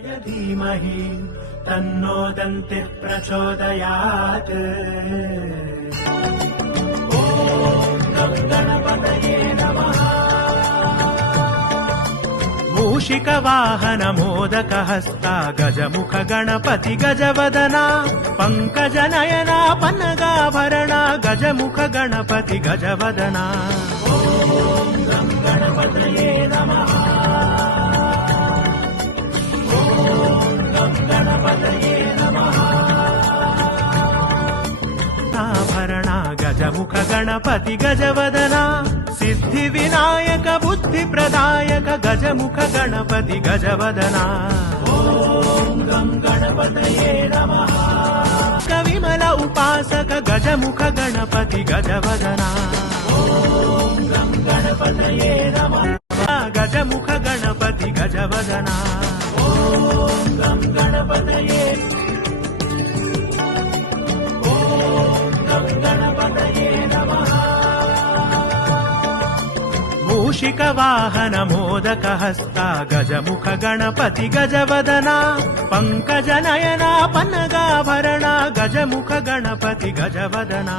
धीमहि तन्नो दन्तिः प्रचोदयात्। ॐ गणपतये नमः। मूषिकवाहन मोदकहस्ता गजमुख गणपति गजवदना पङ्कजनयना पन्नगाभरणा गजमुख गणपति गजवदना। ॐ गणपतये नमः। गणपतये नमः। आभरणा गजमुख गणपति गजवदना सिद्धि विनायक बुद्धि प्रदायक गजमुख गणपति गजवदना। ॐ गणपतये नमः। कविमल उपासक गजमुख गणपति गजवदना। ॐ गणपतये नमः। गजमुख गणपति गजवदना। ॐ गणपतये। ॐ गणपतये नमः। मूषिकवाहन मोदकहस्ता गजमुख गणपति गजवदना पङ्कजनयना पन्नगाभरणा गजमुख गणपति गजवदना।